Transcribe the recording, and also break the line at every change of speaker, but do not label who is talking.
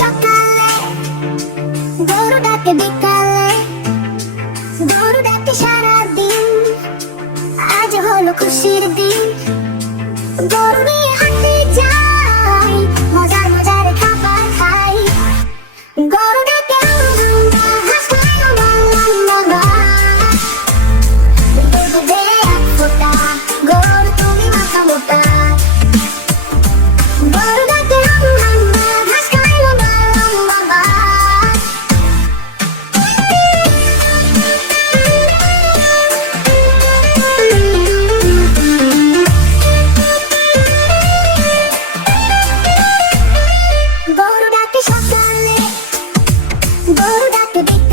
সকালে গরু ডাকে বিকালে গরু ডাকে সারাদিন আজ হলো খুশির দিন। Go back to